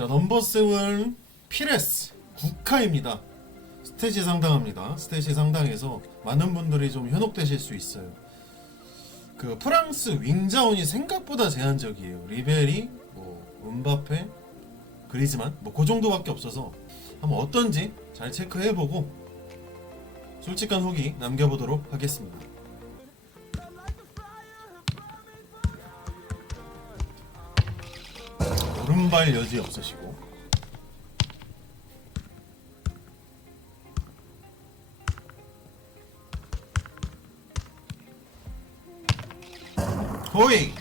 자 넘버 세븐 피레스 국카입니다. 스탯이 상당합니다. 스탯이 상당해서 많은 분들이 좀 현혹되실 수 있어요. 그 프랑스 윙자원이 생각보다 제한적이에요. 리베리, 뭐 은바페, 그리즈만 뭐 그 정도밖에 없어서 한번 어떤지 잘 체크해보고 솔직한 후기 남겨보도록 하겠습니다. 오른발 여지 없으시고. 호잉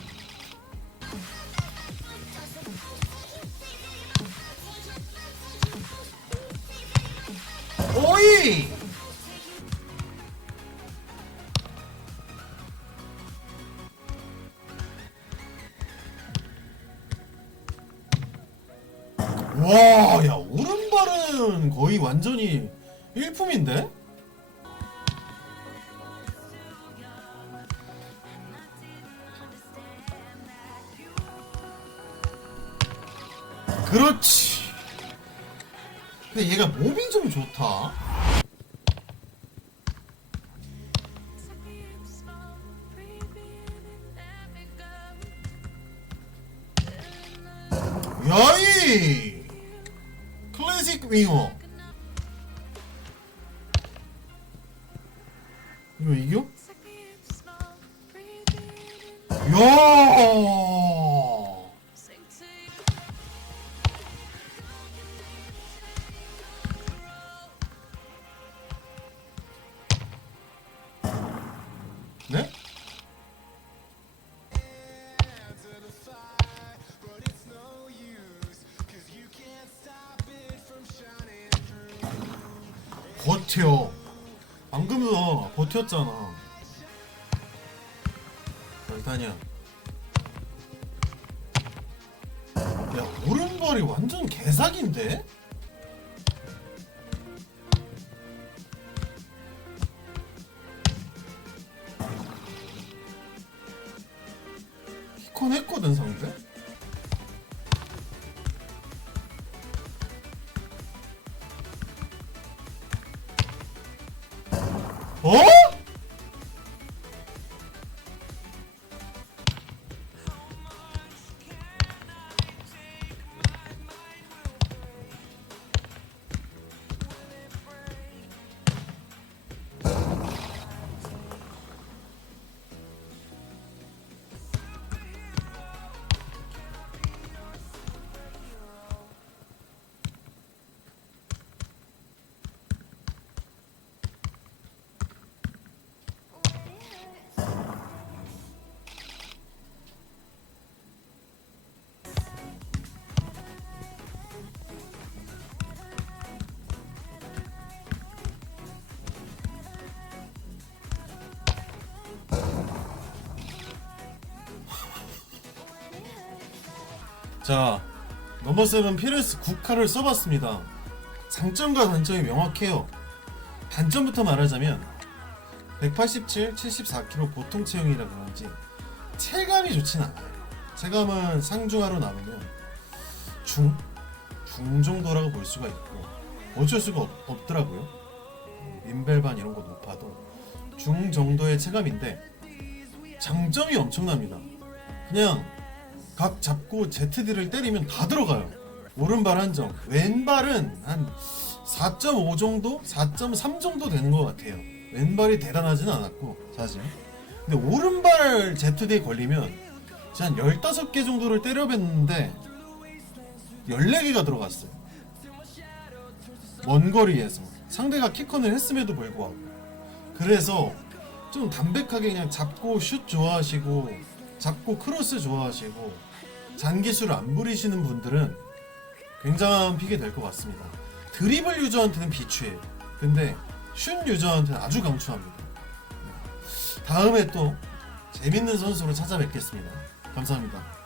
와, 야, 오른발은 거의 완전히 일품인데? 그렇지. 근데 얘가 몸이 좀 좋다. 야이! 윙어. 이거 이겨? 야! 버텨. 방금도 버텼잖아. 일단이야. 야, 오른발이 완전 개사기인데? 키컨 했거든, 상대? 어? 자, 넘버 세븐 피레스 국카를 써봤습니다. 장점과 단점이 명확해요. 단점부터 말하자면 187, 74kg 보통 체형이라 그런지 체감이 좋진 않아요. 체감은 상중하로 나누면 중, 중 정도라고 볼 수가 있고 어쩔 수가 없, 없더라고요. 민벨반 이런 거 높아도 중 정도의 체감인데 장점이 엄청납니다. 그냥 각 잡고 ZD를 때리면 다 들어가요. 오른발 한정, 왼발은 한 4.5 정도, 4.3 정도 되는 것 같아요. 왼발이 대단하진 않았고 사실. 근데 오른발 ZD에 걸리면 한 15개 정도를 때려봤는데 14개가 들어갔어요. 먼 거리에서 상대가 키컨을 했음에도 불구하고 그래서 좀 담백하게 그냥 잡고 슛 좋아하시고 잡고 크로스 좋아하시고 잔기술을 안 부리시는 분들은 굉장한 픽이 될 것 같습니다. 드리블 유저한테는 비추해요. 근데 슛 유저한테는 아주 강추합니다. 네. 다음에 또 재밌는 선수로 찾아뵙겠습니다. 감사합니다.